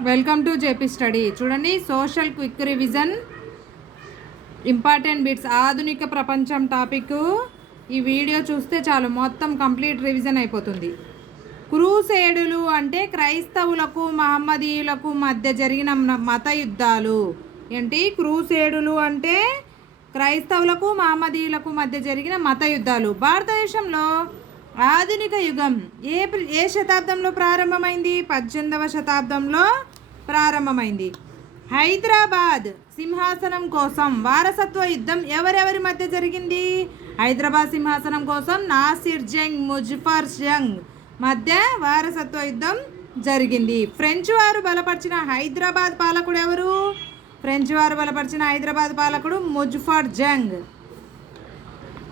Welcome to JP study. చూడండి, social quick revision important bits ఆధునిక ప్రపంచం టాపిక్. ఈ వీడియో చూస్తే చాలు మొత్తం కంప్లీట్ రివిజన్ అయిపోతుంది. క్రూసేడులు అంటే క్రైస్తవులకు మహమ్మదీయులకు మధ్య జరిగిన మత యుద్ధాలు. ఏంటి క్రూసేడులు అంటే? క్రైస్తవులకు మహమ్మదీయులకు మధ్య జరిగిన మత యుద్ధాలు. భారతదేశంలో ఆధునిక యుగం ఏ శతాబ్దంలో ప్రారంభమైంది? 18వ శతాబ్దంలో ప్రారంభమైంది. హైదరాబాద్ సింహాసనం కోసం వారసత్వ యుద్ధం ఎవరెవరి మధ్య జరిగింది? హైదరాబాద్ సింహాసనం కోసం నాసిర్ జంగ్, ముజఫర్ జంగ్ మధ్య వారసత్వ యుద్ధం జరిగింది. ఫ్రెంచ్ వారు బలపరిచిన హైదరాబాద్ పాలకుడు ఎవరు? ఫ్రెంచ్ వారు బలపరిచిన హైదరాబాద్ పాలకుడు ముజఫర్ జంగ్.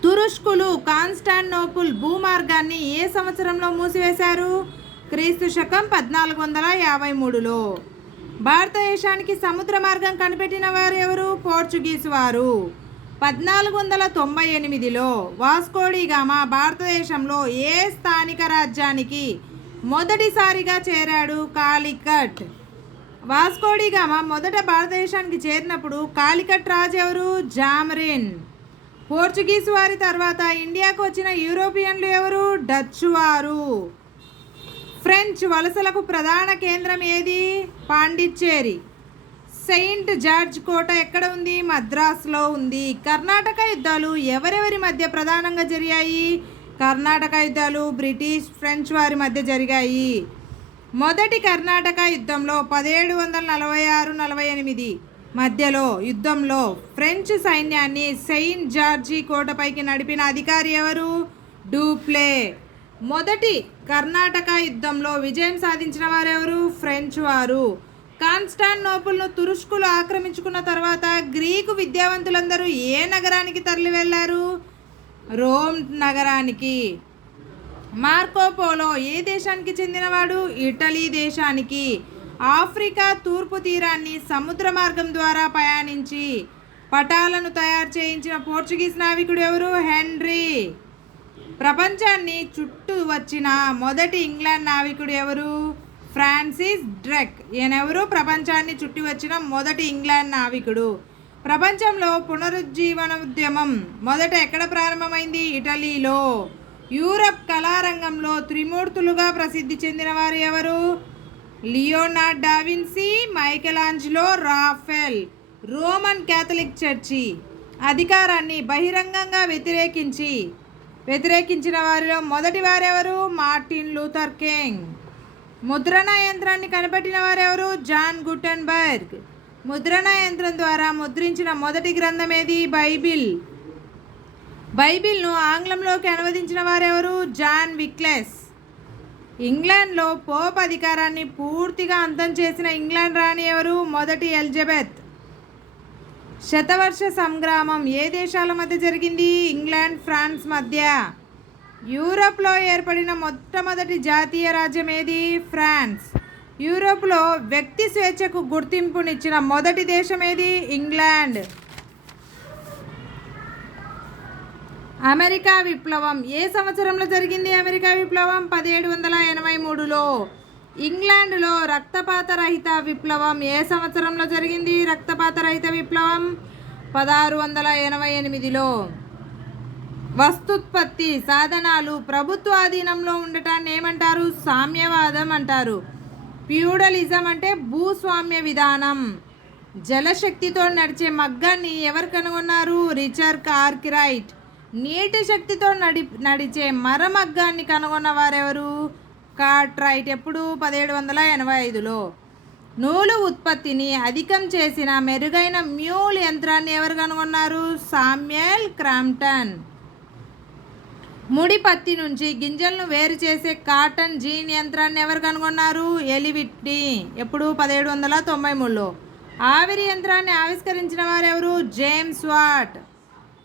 తురుష్కులు కాన్స్టాంటినోపుల్ భూమార్గాన్ని ఏ సంవత్సరంలో మూసివేశారు? క్రీస్తు శకం 1453లో. భారతదేశానికి సముద్ర మార్గం కనిపెట్టిన వారు ఎవరు? పోర్చుగీస్ వారు. 1498లో వాస్కోడిగామా భారతదేశంలో ఏ స్థానిక రాజ్యానికి మొదటిసారిగా చేరాడు? కాలికట్. వాస్కోడిగామా మొదట భారతదేశానికి చేరినప్పుడు కాలికట్ రాజు ఎవరు? జామరిన్. పోర్చుగీస్ వారి తర్వాత ఇండియాకు వచ్చిన యూరోపియన్లు ఎవరు? డచ్ వారు. ఫ్రెంచ్ వలసలకు ప్రధాన కేంద్రం ఏది? పాండిచ్చేరి. సెయింట్ జార్జ్ కోట ఎక్కడ ఉంది? మద్రాసులో ఉంది. కర్ణాటక యుద్ధాలు ఎవరెవరి మధ్య ప్రధానంగా జరిగాయి? కర్ణాటక యుద్ధాలు బ్రిటిష్ ఫ్రెంచ్ వారి మధ్య జరిగాయి. మొదటి కర్ణాటక యుద్ధంలో 1746-48 మధ్యలో యుద్ధంలో ఫ్రెంచ్ సైన్యాన్ని సెయింట్ జార్జి కోటపైకి నడిపిన అధికారి ఎవరు? డూప్లే. మొదటి కర్ణాటక యుద్ధంలో విజయం సాధించిన వారెవరు? ఫ్రెంచ్ వారు. కాన్స్టాంటినోపుల్ను తురుష్కులు ఆక్రమించుకున్న తర్వాత గ్రీకు విద్యావంతులందరూ ఏ నగరానికి తరలి వెళ్లారు? రోమ్ నగరానికి. మార్కోపోలో ఏ దేశానికి చెందినవాడు? ఇటలీ దేశానికి. ఆఫ్రికా తూర్పు తీరాన్ని సముద్ర మార్గం ద్వారా ప్రయాణించి పటాలను తయారు చేయించిన పోర్చుగీస్ నావికుడు ఎవరు? హెన్రీ. ప్రపంచాన్ని చుట్టూ వచ్చిన మొదటి ఇంగ్లాండ్ నావికుడు ఎవరు? Francis Drake. ఈయనెవరు? ప్రపంచాన్ని చుట్టి వచ్చిన మొదటి ఇంగ్లాండ్ నావికుడు. ప్రపంచంలో పునరుజ్జీవన ఉద్యమం మొదట ఎక్కడ ప్రారంభమైంది? ఇటలీలో. యూరప్ కళారంగంలో త్రిమూర్తులుగా ప్రసిద్ధి చెందిన వారు ఎవరు? Leonardo da Vinci, Michelangelo, Raphael. Roman Catholic church అధికారాన్ని బహిరంగంగా వ్యతిరేకించిన వారిలో మొదటి వారెవరు? Martin Luther King. ముద్రణ యంత్రాన్ని కనిపెట్టిన వారెవరు? John Gutenberg. ముద్రణ యంత్రం ద్వారా ముద్రించిన మొదటి గ్రంథం ఏది? బైబిల్. బైబిల్ను ఆంగ్లంలోకి అనువదించిన వారెవరు? జాన్ విక్లెస్. ఇంగ్లాండ్లో పోప్ అధికారాన్ని పూర్తిగా అంతం చేసిన ఇంగ్లాండ్ రాణి ఎవరు? మొదటి ఎలిజబెత్. శతవర్ష సంగ్రామం ఏ దేశాల మధ్య జరిగింది? ఇంగ్లాండ్, ఫ్రాన్స్ మధ్య. యూరోప్లో ఏర్పడిన మొట్టమొదటి జాతీయ రాజ్యం ఏది? ఫ్రాన్స్. యూరోప్లో వ్యక్తి స్వేచ్ఛకు గుర్తింపునిచ్చిన మొదటి దేశం ఏది? ఇంగ్లాండ్. అమెరికా విప్లవం ఏ సంవత్సరంలో జరిగింది? అమెరికా విప్లవం 1783లో. ఇంగ్లాండ్లో రక్తపాత రహిత విప్లవం ఏ సంవత్సరంలో జరిగింది? రక్తపాత రహిత విప్లవం 1688లో. వస్తుత్పత్తి సాధనాలు ప్రభుత్వ అధీనంలో ఉండటాన్ని ఏమంటారు? సామ్యవాదం అంటారు. ఫ్యూడలిజం అంటే భూస్వామ్య విధానం. జలశక్తితో నడిచే మగ్గాన్ని ఎవరు కనుగొన్నారు? Richard Arkwright. నీటి శక్తితో నడిచే మరమగ్గాన్ని కనుగొన్న వారెవరు? కార్ట్రైట్. ఎప్పుడు? 1785లో. నూలు ఉత్పత్తిని అధికం చేసిన మెరుగైన మ్యూల్ యంత్రాన్ని ఎవరు కనుగొన్నారు? Samuel Crompton. ముడి పత్తి నుంచి గింజలను వేరు చేసే కాటన్ జీన్ యంత్రాన్ని ఎవరు కనుగొన్నారు? ఎలివిట్టి. ఎప్పుడు? 1793లో. ఆవిరి యంత్రాన్ని ఆవిష్కరించిన వారెవరు? James Watt.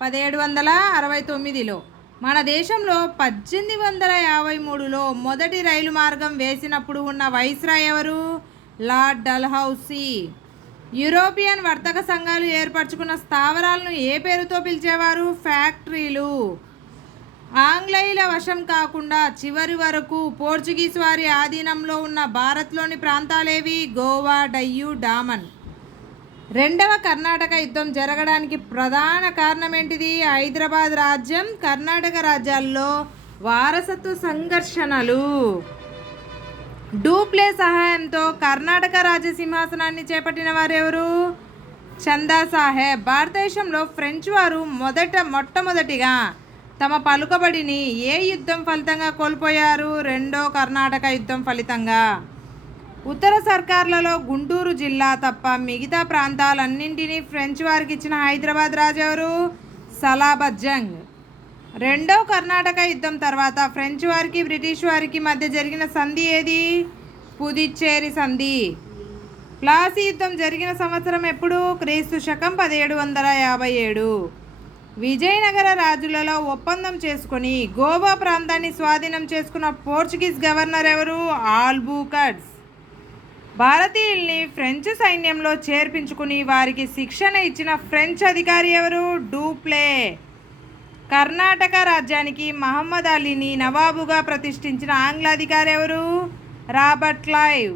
1769లో. మన దేశంలో 1853లో మొదటి రైలు మార్గం వేసినప్పుడు ఉన్న వైస్రాయ్ ఎవరు? లార్డ్ డల్హౌసీ. యూరోపియన్ వర్తక సంఘాలు ఏర్పరచుకున్న స్థావరాలను ఏ పేరుతో పిలిచేవారు? ఫ్యాక్టరీలు. ఆంగ్లేయుల వశం కాకుండా చివరి వరకు పోర్చుగీస్ వారి ఆధీనంలో ఉన్న భారత్లోని ప్రాంతాలేవి? గోవా, డయ్యూ, డామన్. రెండవ కర్ణాటక యుద్ధం జరగడానికి ప్రధాన కారణం ఏంటిది? హైదరాబాద్ రాజ్యం, కర్ణాటక రాజ్యాల్లో వారసత్వ సంఘర్షణలు. డూప్లే సహాయంతో కర్ణాటక రాజ్య సింహాసనాన్ని చేపట్టిన వారెవరు? చందా సాహెబ్. భారతదేశంలో ఫ్రెంచ్ వారు మొట్టమొదటిగా తమ పలుకుబడిని ఏ యుద్ధం ఫలితంగా కోల్పోయారు? రెండో కర్ణాటక యుద్ధం ఫలితంగా. ఉత్తర సర్కార్లలో గుంటూరు జిల్లా తప్ప మిగతా ప్రాంతాలన్నింటినీ ఫ్రెంచ్ వారికి ఇచ్చిన హైదరాబాద్ రాజు ఎవరు? సలాబత్ జంగ్. రెండో కర్ణాటక యుద్ధం తర్వాత ఫ్రెంచ్ వారికి బ్రిటిష్ వారికి మధ్య జరిగిన సంధి ఏది? పుదుచ్చేరి సంధి. ప్లాసీ యుద్ధం జరిగిన సంవత్సరం ఎప్పుడు? క్రీస్తు శకం 1757. విజయనగర రాజులలో ఒప్పందం చేసుకుని గోవా ప్రాంతాన్ని స్వాధీనం చేసుకున్న పోర్చుగీస్ గవర్నర్ ఎవరు? ఆల్బుకర్డ్స్. భారతీయుల్ని ఫ్రెంచ్ సైన్యంలో చేర్పించుకుని వారికి శిక్షణ ఇచ్చిన ఫ్రెంచ్ అధికారి ఎవరు? డూప్లే. కర్ణాటక రాజ్యానికి మహమ్మద్ అలీని నవాబుగా ప్రతిష్ఠించిన ఆంగ్ల అధికారి ఎవరు? Robert Clive.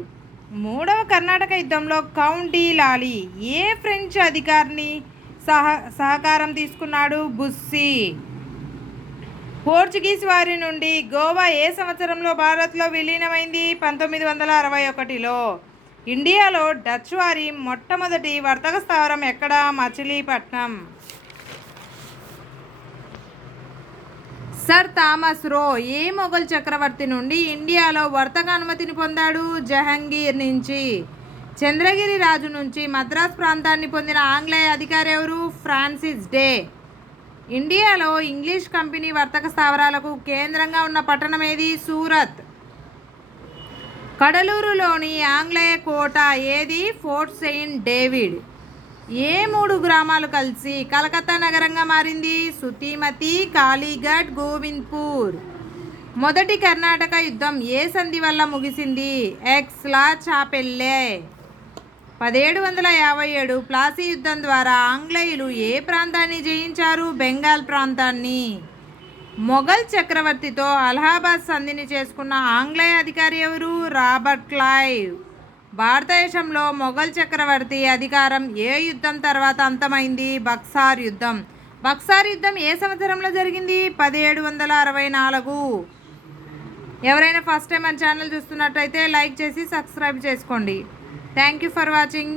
మూడవ కర్ణాటక యుద్ధంలో కౌంట్ డి లాలీ ఏ ఫ్రెంచ్ అధికారిని సహకారం తీసుకున్నాడు? బుస్సీ. పోర్చుగీస్ వారి నుండి గోవా ఏ సంవత్సరంలో భారత్లో విలీనమైంది? 1961లో. ఇండియాలో డచ్ వారి మొట్టమొదటి వర్తక స్థావరం ఎక్కడ? మచిలీపట్నం. సర్ థామస్ రో ఏ మొఘల్ చక్రవర్తి నుండి ఇండియాలో వర్తక అనుమతిని పొందాడు? జహంగీర్ నుంచి. చంద్రగిరి రాజు నుంచి మద్రాస్ ప్రాంతాన్ని పొందిన ఆంగ్లేయ అధికారి ఎవరు? Francis day. ఇండియాలో ఇంగ్లీష్ కంపెనీ వర్తక స్థావరాలకు కేంద్రంగా ఉన్న పట్టణం ఏది? సూరత్. కడలూరులోని ఆంగ్లేయ కోట ఏది? Fort Saint David. ఏ 3 గ్రామాలు కలిసి కలకత్తా నగరంగా మారింది? సుతిమతి, కాళీఘట్, గోవింద్పూర్. మొదటి కర్ణాటక యుద్ధం ఏ సంధి వల్ల ముగిసింది? ఎక్స్లా చాపెల్లే. 1757 ప్లాసీ యుద్ధం ద్వారా ఆంగ్లేయులు ఏ ప్రాంతాన్ని జయించారు? బెంగాల్ ప్రాంతాన్ని. మొఘల్ చక్రవర్తితో అలహాబాద్ సంధిని చేసుకున్న ఆంగ్లేయ అధికారి ఎవరు? Robert Clive. భారతదేశంలో మొఘల్ చక్రవర్తి అధికారం ఏ యుద్ధం తర్వాత అంతమైంది? బక్సార్ యుద్ధం. బక్సార్ యుద్ధం ఏ సంవత్సరంలో జరిగింది? 1764. ఎవరైనా ఫస్ట్ టైం మన ఛానల్ చూస్తున్నట్టయితే లైక్ చేసి సబ్స్క్రైబ్ చేసుకోండి. Thank you for watching.